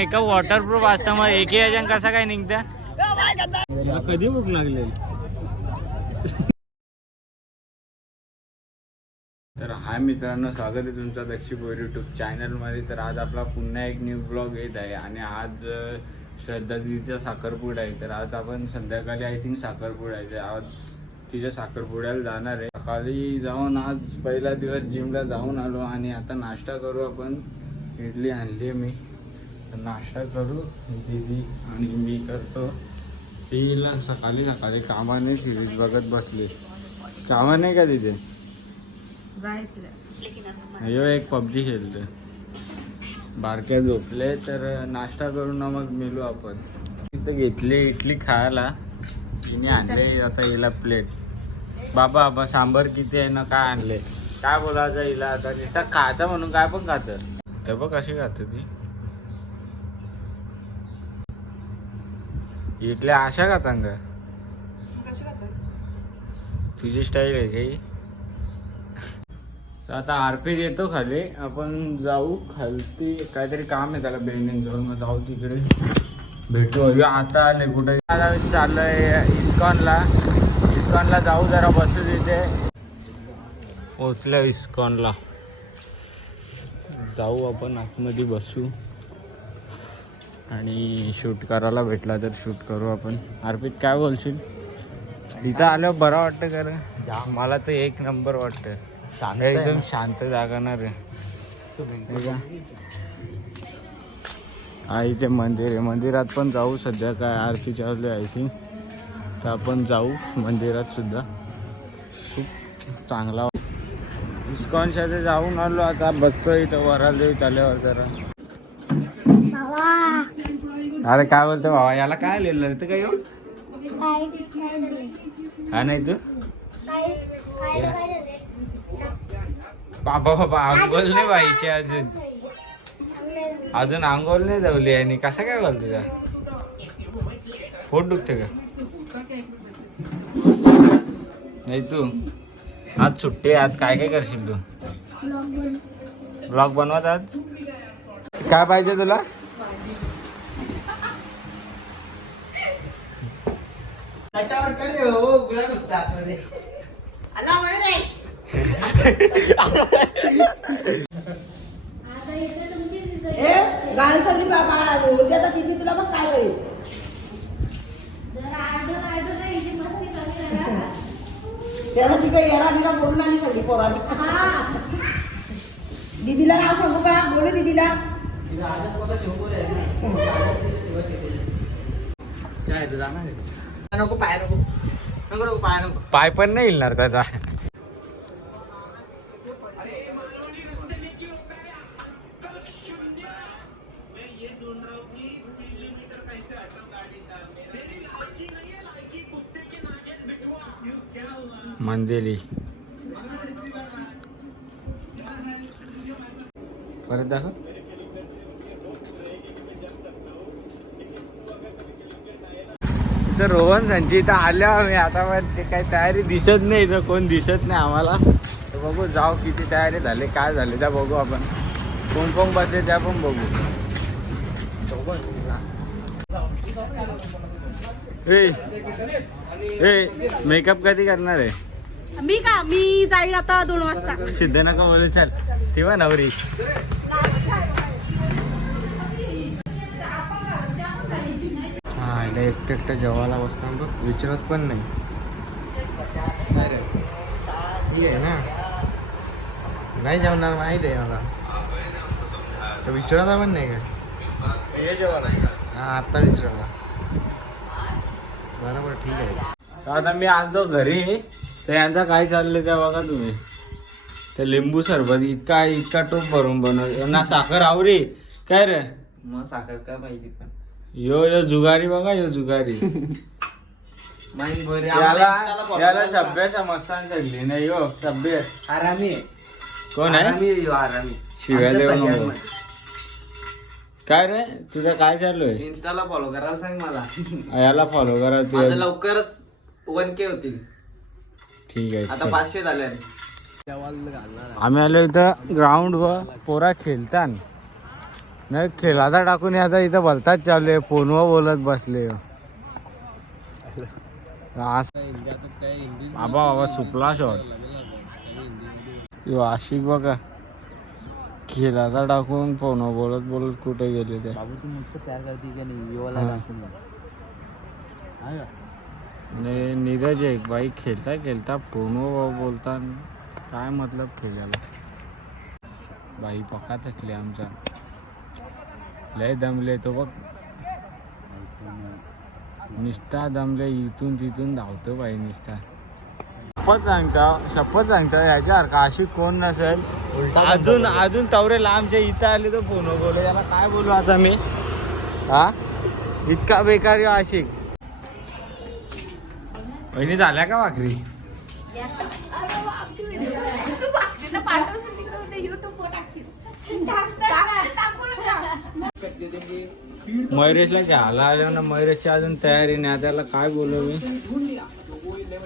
Makeup waterproof असतं मग एकी याच्यान कसा काय निघता कधी भूक लागले. तर हाय मित्रांनो, स्वागत आहे तुमचं दक्षिपूर यूट्यूब चॅनलमध्ये. तर आज आपला पुन्हा एक न्यू ब्लॉग येत आहे आणि आज श्रद्धा दिदीचा साखरपुडा आहे. तर आज आपण संध्याकाळी आय थिंक साखरपुडा आहे. आज तिच्या साखरपुड्याला जाणार आहे. सकाळी जाऊन आज पहिला दिवस जिमला जाऊन आलो आणि आता नाश्ता करू. आपण इडली आणली आहे मी, तर नाश्ता करू. दीदी आणि मी करतो. तिला सकाळी कामाने सिरीज बघत बसली. कामा नाही का तिथे? अयो एक पबजी खेळतो. बारक्या झोपले तर नाश्ता करून ना मग मिळू आपण. तिथे घेतली इडली खायला. तिने आणले आता हिला प्लेट. बाबा सांबर किती आहे ना, काय आणले काय बोलायचं हिला आता. नुसता खायचा म्हणून काय पण खातं. तर बघ कशी खातं ती इडल्या. अशा खातां का? तुझी स्टाईल आहे काही. तर आता आरपी येतो खाली, आपण जाऊ खालती. काहीतरी काम आहे त्याला बेंडिंग जाऊन, मग जाऊ तिकडे भेटू. आता आले कुठे चाललंय? इस्कॉनला जाऊ. जरा बसू तिथे. पोचल्या इस्कॉनला. जाऊ आपण आतमध्ये बसू आणि शूट करायला भेटला तर शूट करू आपण. अर्पित काय बोलशील? इथं आल्यावर बरं वाटतं का? मला तर एक नंबर वाटतं. एकदम शांत जागा ना रे. इथे मंदिर आहे. मंदिरात पण जाऊ. सध्या काय आरती चालू आहे आय थिंक, तर आपण जाऊ मंदिरात सुद्धा. खूप चांगला इस्कॉनच्या ते जाऊन आलो. आता बसतो इथं वराल देऊ आल्यावर जरा. अरे काय बोलतो बाबा? याला काय लिहिलं ते काय? हा नाही तू बाबा अंघोल नाही व्हायची अजून अंघोल नाही धावली. आणि कसा काय बोलतो तुझा? पोट दुखते का? नाही तू आज सुट्टी. आज काय काय करशील तू? ब्लॉग बनवत आज. काय पाहिजे तुला? तुला मग काय होईल? त्याला तिकडे येणार तिला बोलून आली सगळी पोरांनी. दीदीला नाव सांगू का? बोलू दीदीला. नको पाय नको नको नको पाय नको. पाय पण नाही हिलणार त्याचा. मंदिरी परत दाखव. तर रोहन संची इथं आल्या आम्ही आता. पण ते काही तयारी दिसत नाही इथं, कोण दिसत नाही आम्हाला. तर बघू जाऊ किती तयारी झाली काय झाली त्या बघू आपण. कोण कोण बसले त्या पण बघू. मेकअप कधी करणार आहे? मी जाईल आता 2 वाजता. सिद्ध नका बोलू. चल तेव्हा नवरी. हा एकटं जेवायला बसता बघ. विचारत पण नाही. काय रे ठीक आहे ना? नाही जेवणार माहीत आहे मला. तर विचारायचा पण नाही काय? हा आत्ता विचारला. बरोबर ठीक आहे. आता मी आलतो घरी. तर यांचा काय चाललंय त्या बघा तुम्ही. ते लिंबू सरबत इतका टोप भरून बनव ना. साखर आवरी काय रे? मग साखर का पाहिजे पण. यो जुगारी बघा. यो जुगारी. याला सभ्य समजता सगळी नाही. यो सभ्य आरामी कोण आहे? शिव्या देऊ नको. काय रे तुझं काय चालू आहे? इंस्टाला फॉलो करायला सांग मला. याला फॉलो करा. लवकरच 1K होतील. ठीक आहे. आता 500 झाले. आम्ही आलो इथं ग्राउंड वर. पोरा खेळतात. नाही खेळाचा टाकून याचा इथं बोलताच चालू आहे फोनवर बोलत बसले बाबा बाबा सुपला शॉट आशिक बघा खेळाचा टाकून फोनवर बोलत बोलत कुठे गेले ते बाबू तू मुझसे प्यार करती क्या नहीं, ये वाला हाँ. दाखवून बघ. हा का? आणि नीरज एक बाई खेळता खेळता फोनवर बोलता काय मतलब खेळायला बाई पक्का थकले आमचा लय दमले तो बघ निष्ठा दमले इथून तिथून धावतो बाई निष्ठा शपथ सांगता याच्यासारखा अशी कोण नसेल अजून तवरे लांबच्या इथं आले तर फोन बोलू याला काय बोलू आता मी हा इतका बेकारी आशिक बहिणी झाल्या का भाकरी मयुरेशला घ्यायला आलो ना मयुरेशची अजून तयारी नाही त्याला काय बोलू मी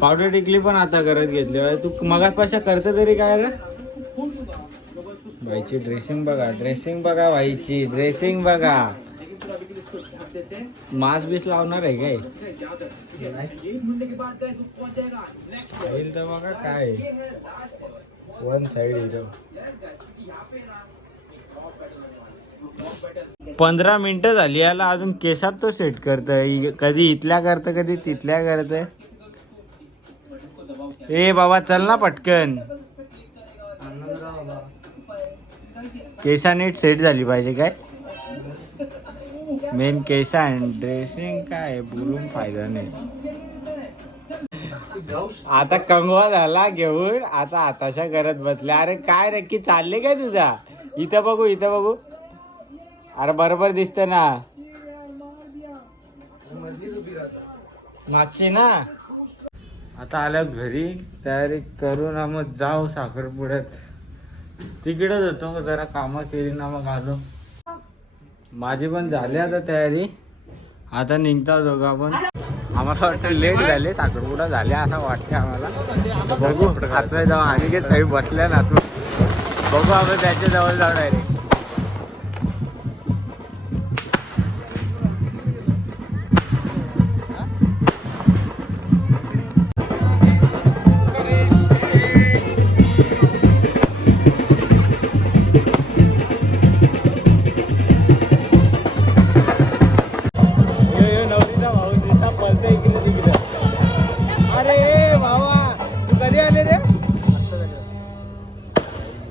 पावडर टिकली पण आता करत घेतली तू मगापासून करते तरी काय रे बाईची ड्रेसिंग बघा बाईची ड्रेसिंग बघा मास्क बीस लावणार आहे काय होईल तर बघा काय वन साइड हिरो 15 मिनिटं झाली याला अजून केसात तो सेट करतोय कधी इथल्या करतं कधी तिथल्या करतंय ए बाबा चल ना पटकन केसा नीट सेट झाली पाहिजे काय मेन केसा ड्रेसिंग काय बोलून फायदा नाही आता कंगवा झाला घेऊन आता आताशा करत बसले अरे काय नक्की चालले काय तुझा इथं बघू अरे बरोबर दिसत ना मागची ना आता आल्या घरी तयारी करून मग जाऊ साखरपुड्यात तिकडेच होतो जरा कामं केली ना मग आलो माझी पण झाली आता तयारी आता निघता दोघं आपण आम्हाला वाटतं लेट झाले साखरपुडा झाले असं वाटते आम्हाला बघू आतमध्ये जाऊ आणि काही साहेब बसल्या ना बघू आपण त्याच्या जवळ जाऊ डायरेक्ट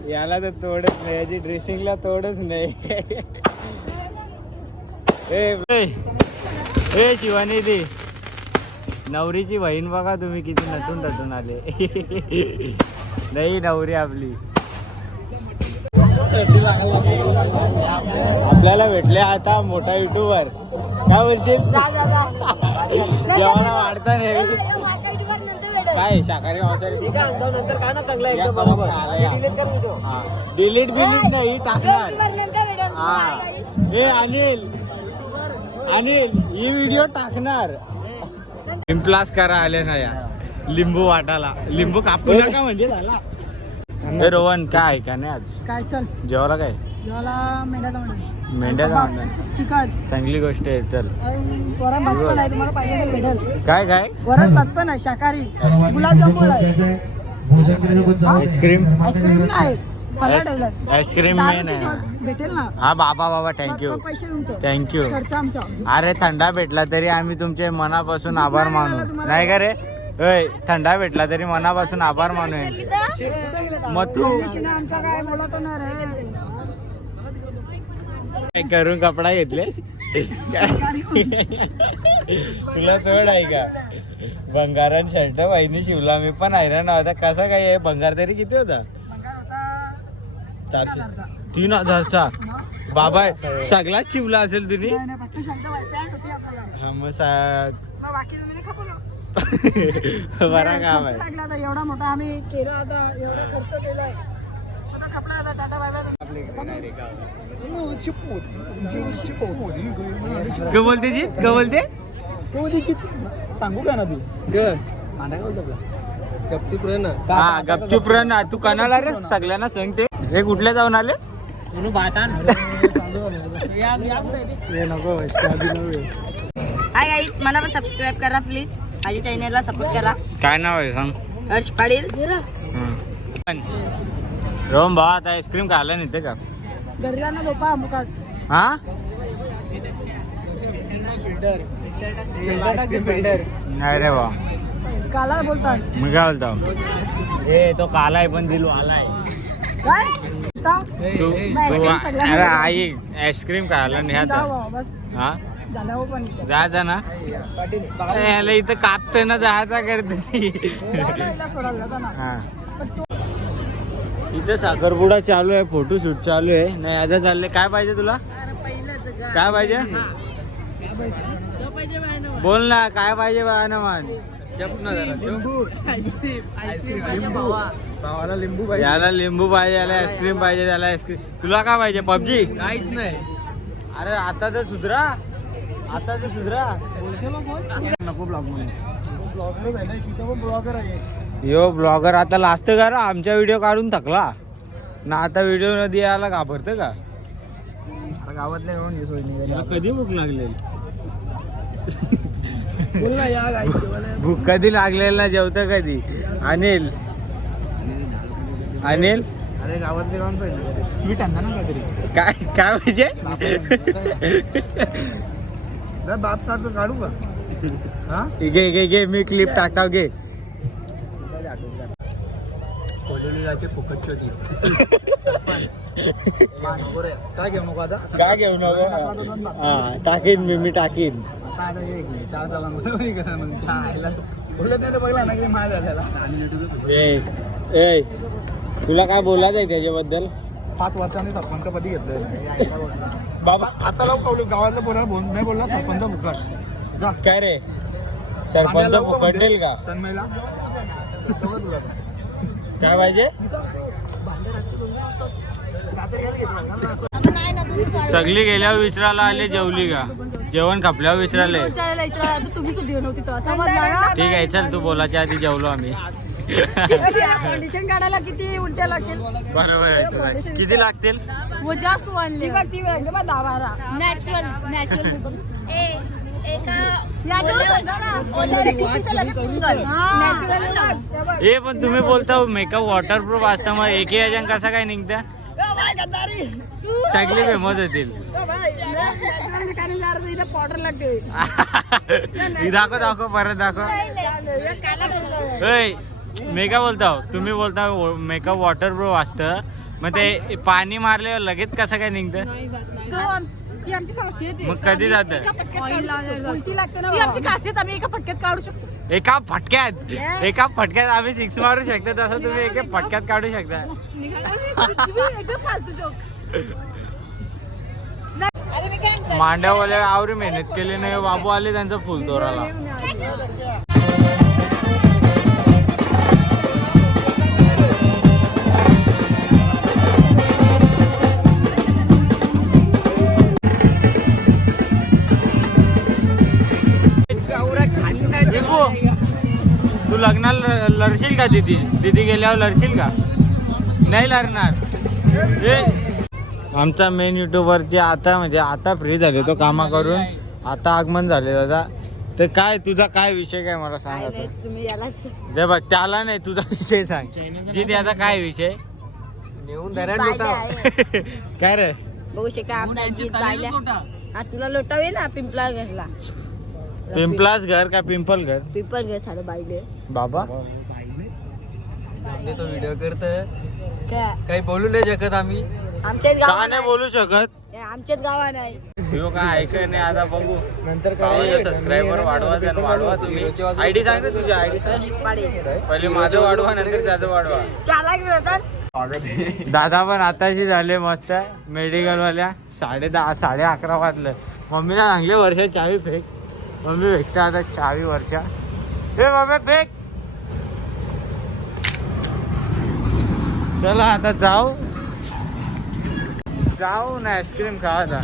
याला तर तोडच नाही याची ड्रेसिंगला तोडच नाही ए शिवानी दी नवरीची बहीण बघा तुम्ही किती नटून आले नाही नवरी आपली आपल्याला भेटले आता मोठा युट्यूबर काय बोलशील जेवणा वाढता नाही काय शाकाहारी मांसाहारी नंतर काय ना चांगला डिलीट नाही टाकणार हा ए अनिल ही व्हिडिओ टाकणार इम्प्लास करा आले ना या लिंबू वाटाला लिंबू कापू नका म्हणजे झाला हे रोहन काय का नाही आज काय चल जेवायला काय जेवायला मेंढ्या जाणार चिकन चांगली गोष्ट आहे चल वरण भात पण आहे तुम्हाला पाहिजे तर भेटेल काय वरण भात पण आहे शाकाहारी गुलाबजामुन आहे आईस्क्रीम नाही आईस्क्रीम मेन आहे भेटेल ना हा बाबा थँक्यू पैसे तुमचे थँक्यू खर्च आमचा अरे थंडा भेटला तरी आम्ही तुमचे मनापासून आभार मानू नाही का रे होय थंडा भेटला तरी मनापासून आभार मानू मग तू आमचा काय बोलत ना रे करून कपडा घेतले तुला तोड आहे का भंगारान शर्ट बहिणी शिवला मी पण हैराण होता कसा काय आहे भंगार तरी किती होता 400 3000चा बाबा सगळाच शिवला असेल तुम्ही हा मग बरा काम आहे एवढा मोठा आम्ही केला आता एवढा खर्च केलाय आता कपडा आता टाटा बाय काय बोलते जीत काय बोलते सांगू का ना तू गपचूप रे ना हा गपचूप रह ना तू कणाला रे सगळ्यांना सांगते हे कुठल्या जाऊन आले हे नको हाय गाईज मला पण सबस्क्राईब करा प्लीज. माझ्या चॅनलला सपोर्ट करा. काय नाव आहे सांग? हर्ष पाटील. रोम भाऊ आता आईस्क्रीम खायला नेते का? घरी ना झोपा मुकाच. हा नाही रे बा. काला बोलतात मी काय बोलतो ए तो कालाय पण दिलू आलाय. काय तू अरे आई आईस्क्रीम खायला नाही आता. बस हा झाल्यावर पण जायचं ना ह्याला इथं कापतोय ना जायचा करते सोडायला जाता ना. हा इथं साखरपुडा चालू आहे, फोटोशूट चालू आहे. नाही आता चाललंय. काय पाहिजे तुला? काय पाहिजे? बोल ना काय पाहिजे बा ना मान. याला लिंबू पाहिजे, याला आईस्क्रीम पाहिजे, त्याला आईस्क्रीम. तुला काय पाहिजे? पबजी? काहीच नाही. अरे आता तर सुधरा, आता तर सुधरा. नको ब्लॉगर आहे. यो ब्लॉगर आता लास्ट करा. आमच्या व्हिडिओ काढून थकला ना, आता व्हिडिओ नदी यायला घाबरतं का? गावातल्या गावात सोय नाही. तुला कधी भूक लागलेली? बोल ना या गाई भूक कधी लागलेली ना, जेवतं कधी? अनिल अनिल अरे गावातल्या गावात सोय नाही. स्वीट आणता ना काहीतरी. काय काय पाहिजे? बाप सारखं काढू का? हा घे घे मी क्लिप टाकताव घे. कोलिवलीचे फुकटची होती. काय घेऊ नको आता? काय घेऊ नको? हा टाकीन मी टाकीन. आता एक चहा झाला मग चहा आयला बोलत नाही तर बघला ना की माय झाला. ए तुला काय बोलायचं आहे त्याच्याबद्दल? 5 वर्षांनी सरपंच पदी घेतलं बाबा. आता लावू कवली गावातलं बोला नाही बोलला सरपंच फुकट. काय रे सरपंच फुकट देईल का? तन्मयला काय पाहिजे? सगळी गेल्यावर विचारायला आले जेवली का? जेवण खपल्यावर विचारले. तुम्ही सुद्धा नव्हती तो समजला ना. ठीक आहे चल, तू बोलायच्या आधी जेवलो आम्ही. कंडिशन काढायला किती उलट्या लागतील? बरोबर आहे तुला. किती लागतील? वो जास्त वाढली ती बघ 10-12 नॅचरल ए पण तुम्ही बोलता मेकअप वॉटरप्रूफ असता, मग एक ह्याच्यान कसा काय निघता? सगळे फेमस होतील. पावडर लागते. दाखव दाखव परत दाखव. मी काय बोलतो, तुम्ही बोलता मेकअप वॉटरप्रूफ असतं, मग ते पाणी मारल्यावर लगेच कसं काय निघतं? ती आमची खासियत आहे. मग कधी जातं? ती आमची खासियत, आम्ही एका फटक्यात काढू शकतो. एका फटक्यात आम्ही 6 मारू शकतो, तसं तुम्ही एका फटक्यात काढू शकता. एकदम फालतू जोक. मांड्यावाले आवरी मेहनत केली नाही. बाबू आले त्यांचा फुल तोराला. तू लग्नाला लढशील का? दीदी गेल्यावर लढशील का? नाही लढणार. आमचा मेन युट्यूबरचे आता म्हणजे आता फ्री झाले तो कामा करून, आता आगमन झाले दादा. तर काय तुझा काय विषय काय मला सांग आता. तुम्ही याला दे बघ त्याला नाही, तुझा विषय सांग. जी त्याचा काय विषय? नेऊन काय रे? बघू शकता आमच्या जीत पाहिल्या. हा तुला लोटावे ना पिंपला घरला. पिंपलास घर का पिंपल घर? पिंपल घर साडे बाईले बाबा तो व्हिडिओ करत काय काही बोलू नाही शकत आम्ही. आमच्याच का गावात नाही बोलू शकत? आमच्याच गावात नाही. व्हिडिओ काय ऐकाय नाही. आता बघू नंतर सबस्क्रायबर वाढवा तुम्ही. आयडी सांग ना तुझी आयडी. पहिले माझं वाढवा नंतर त्याचं वाढवा. चालाक मिळतात. दादा पण आताशी झाले मस्त मेडिकल वाल्या. 10:30 11:30 वाजलं. मम्मीला सांगले वर्षा चावी फेक. मम्मी भेटता आता चावी वरच्या. हे बाबा फेक. चला आता जाऊ ना आईस्क्रीम खावा.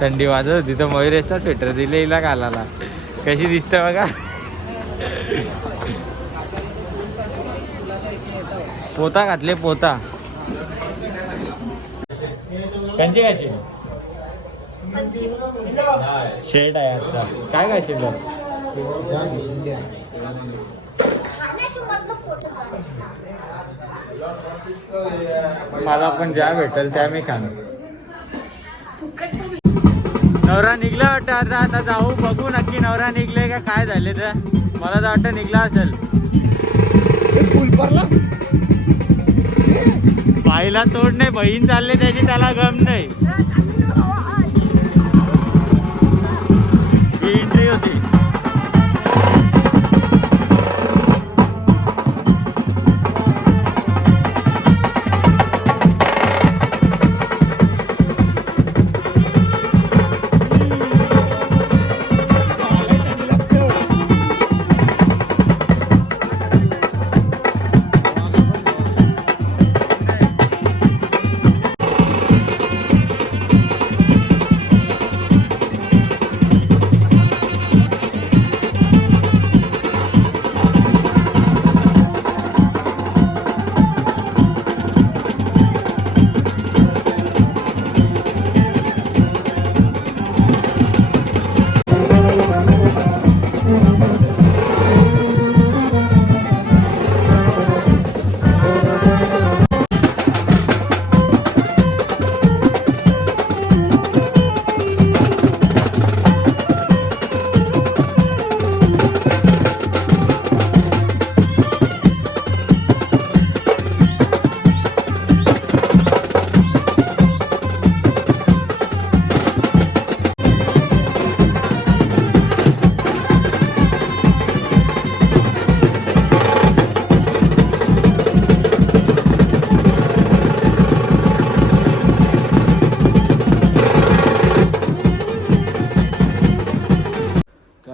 थंडी वाजत होती तर मयुरेशचा स्वेटर दिले हिला घालायला. कशी दिसते बघा. पोता घातले पोता. कंची कशी शेट आहे आजचा. काय काय शिल्लक? मला पण ज्या भेटेल त्या मी खाणार. नवरा निघला वाटतं आता. आता जाऊ बघू नक्की नवरा निघले का काय झाले तर. मला तर वाटतं निघला असेल. बाईला तोड नाही, बहीण चालले त्याची त्याला गम नाही. ही एंट्री होती.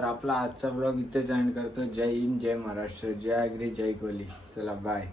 आपला आजचा ब्लॉग इथेच एंड करतो. जय हिंद, जय महाराष्ट्र, जय आगरी, जय कोहली. चला बाय.